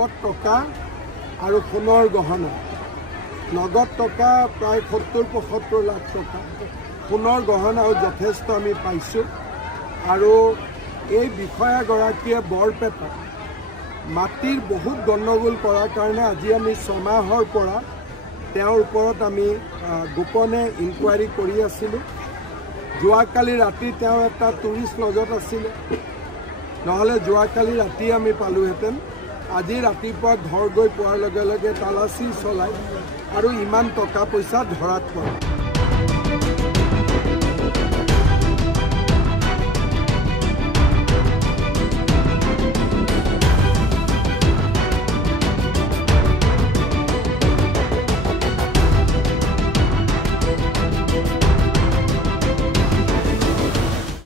নগদ টকা আৰু সোণৰ গহনা নগদ টকা প্ৰায় ৭০-৭৫ লাখ টকা সোণৰ গহনাও যথেষ্ট আমি পাইছোঁ আৰু এই বিষয়াগৰাকীয়ে বৰপেটা মাটিৰ বহুত গণ্ডগোল কৰাৰ কাৰণে আজি আমি ৬ মাহৰ পৰা তেওঁৰ ওপৰত আমি গোপনে ইনকুৱাৰী কৰি আছিলোঁ যোৱাকালি ৰাতি তেওঁ এটা টুৰিষ্ট লজত আছিলে নহ'লে যোৱাকালি ৰাতি আমি পালোহেঁতেন আজি ৰাতিপুৱা ঘৰ গৈ পোৱাৰ লগে লগে তালাচী চলাই আৰু ইমান টকা পইচা ধৰাত পৰে